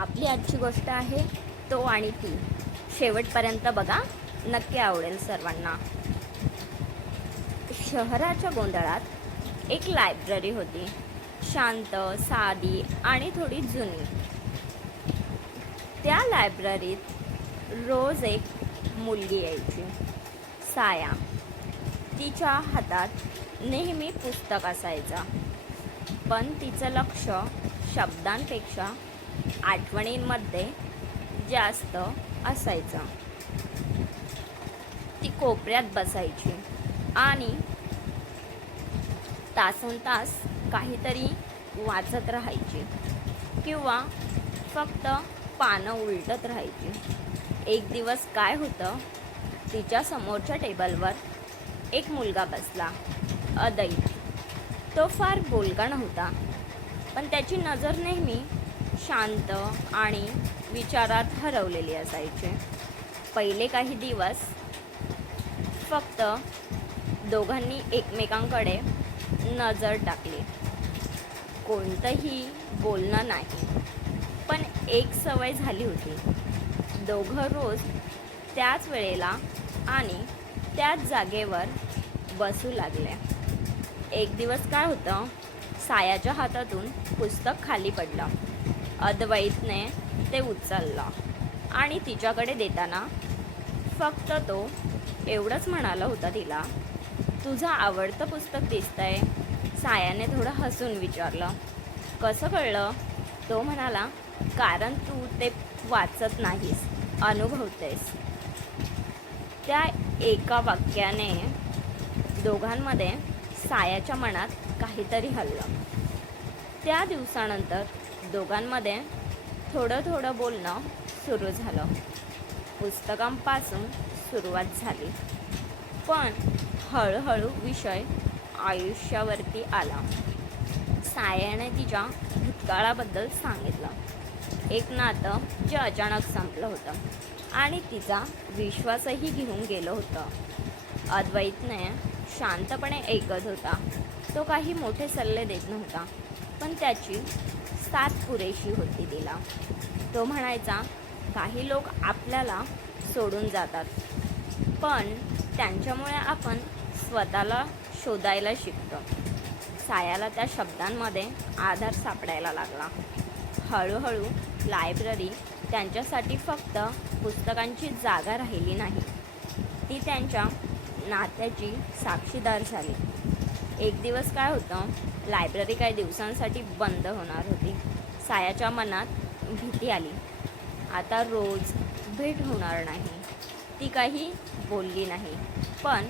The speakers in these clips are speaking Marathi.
आपली आजची गोष्ट आहे तो आणि ती. शेवटपर्यंत बघा, नक्की आवडेल सर्वांना. शहराच्या गोंधळात एक लायब्ररी होती. शांत, साधी आणि थोडी जुनी. त्या लायब्ररीत रोज एक मुलगी यायची, साया. तिच्या हातात नेहमी पुस्तक असायचं, पण तिचं लक्ष शब्दांपेक्षा आठवणींमध्ये जास्त असायचं. ती कोपऱ्यात बसायची आणि तासनतास काहीतरी वाचत राहायची किंवा फक्त पानं उलटत राहायची. एक दिवस काय होतं, तिच्या समोरच्या टेबलवर एक मुलगा बसला, अद्वैत. तो फार बोलका नव्हता, पण त्याची नजर नेहमी शांत आणि विचारात हरवलेली असायची. पहिले काही दिवस फक्त दोघांनी एकमेकांकडे नजर टाकली. कोणतंही बोलणं नाही, पण एक सवय झाली होती. दोघं रोज त्याच वेळेला आणि त्याच जागेवर बसू लागले. एक दिवस काय होतं, सायाच्या हातातून पुस्तक खाली पडलं. अद्वैतने ते उचललं आणि तिच्याकडे देताना फक्त तो एवढंच म्हणाला होता तिला, तुझं आवडतं पुस्तक दिसतंय. सायाने थोडं हसून विचारलं, कसं कळलं? तो म्हणाला, कारण तू ते वाचत नाहीस, अनुभवतेस. त्या एका वाक्याने दोघांमध्ये सायाच्या मनात काहीतरी हललं. त्या दिवसानंतर दोघांमध्ये थोडं थोडं बोलणं सुरू झालं. पुस्तकांपासून सुरुवात झाली, पण हळूहळू विषय आयुष्यावरती आला. सायाने तिच्या भूतकाळाबद्दल सांगितलं, एक नातं जे अचानक संपलं होतं आणि तिचा विश्वासही घेऊन गेलं होतं. अद्वैतने शांतपणे ऐकत होता. तो काही मोठे सल्ले देत नव्हता, पण त्याची साथ पुरेशी होती तिला. तो म्हणायचा, काही लोक आपल्याला सोडून जातात, पण त्यांच्यामुळे आपण स्वतःला शोधायला शिकतो. सायाला त्या शब्दांमध्ये आधार सापडायला लागला. हळूहळू लायब्ररी त्यांच्यासाठी फक्त पुस्तकांची जागा राहिली नाही, ती त्यांच्या नात्याची साक्षीदार झाली. एक दिवस काय होतं, लायब्ररी काही दिवसांसाठी बंद होणार होती. सायाच्या मनात भीती आली. आता रोज भेट होणार नाही. ती काही बोलली नाही, पण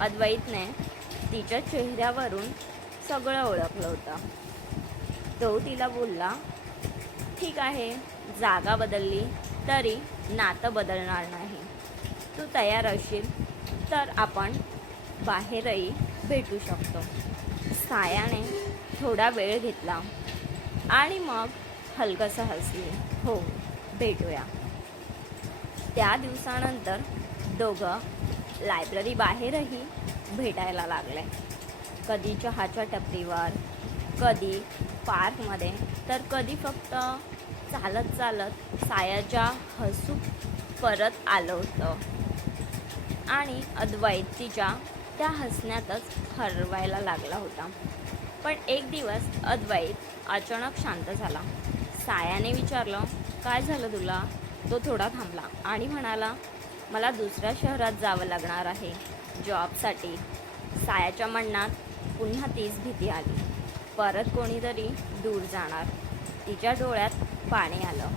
अद्वैतने तिच्या चेहऱ्यावरून सगळं ओळखलं होतं. तो तिला बोलला, ठीक आहे, जागा बदलली तरी नातं बदलणार नाही. तू तयार असशील तर आपण बाहेरही भेटू शकतो. सायाने थोडा वेळ घेतला आणि मग हलकसं हसली, हो, भेटूया. त्या दिवसानंतर दोघं लायब्ररी बाहेरही भेटायला लागले. कधी चहाच्या टपरीवर, कधी पार्कमध्ये, तर कधी फक्त चालत चालत. सायाच्या हसू परत आलं होतं आणि अद्वैत तिच्या त्या हसण्यातच हरवायला लागला होता. पण एक दिवस अद्वैत अचानक शांत झाला. सायाने विचारलं, काय झालं तुला? तो थोडा थांबला आणि म्हणाला, मला दुसऱ्या शहरात जावं लागणार आहे जॉबसाठी. सायाच्या मनात पुन्हा तीच भीती आली, परत कोणीतरी दूर जाणार. तिच्या डोळ्यात पाणी आलं,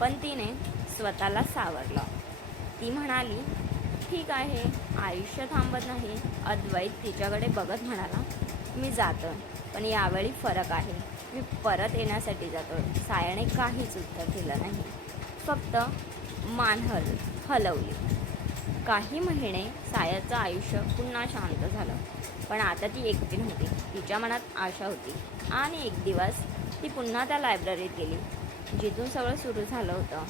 पण तिने स्वतःला सावरलं. ती म्हणाली, ठीक आहे, आयुष्य थांबत नाही. अद्वैत तिच्याकडे बघत म्हणाला, मी जातो, पण यावेळी फरक आहे, मी परत येण्यासाठी जातो. सायाने काहीच उत्तर दिलं नाही, फक्त मान हलवली. काही महिने सायाचं आयुष्य पुन्हा शांत झालं, पण आता ती एकटी नव्हती. तिच्या मनात आशा होती आणि एक दिवस ती पुन्हा त्या लायब्ररीत गेली, जिथून सगळं सुरू झालं होतं.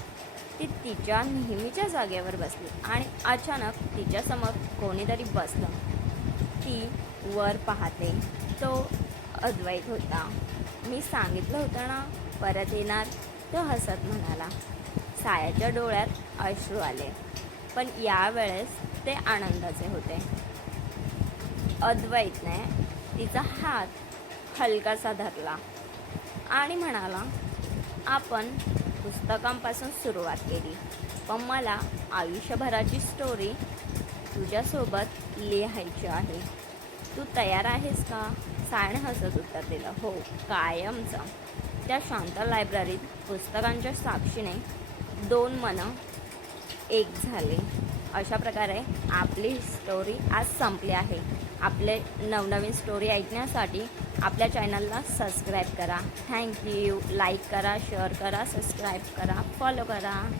ती तिच्या नेहमीच्या जागेवर बसली आणि अचानक तिच्यासमोर कोणीतरी बसलं. ती वर पाहते, तो अद्वैत होता. मी सांगितलं होतं ना परत येणार. तो हसत म्हणाला. सायाच्या डोळ्यात अश्रू आले, पण यावेळेस ते आनंदाचे होते. अद्वैतने तिचा हात हलकासा धरला आणि म्हणाला, आपण पुस्तकांपासून सुरुवात केली, पण मला आयुष्यभराची स्टोरी तुझ्यासोबत लिहायची आहे. तू तयार आहेस का? सायाने हसत उत्तर दिलं, हो, कायमचं. त्या शांत लायब्ररीत पुस्तकांच्या साक्षीने दोन मनं एक झाली. अशा प्रकारे आपली स्टोरी आज संपली आहे. आपले नवनवीन स्टोरी ऐकण्यासाठी आपल्या चॅनलला सबस्क्राईब करा. थँक्यू. लाईक करा, शेअर करा, सबस्क्राईब करा, फॉलो करा.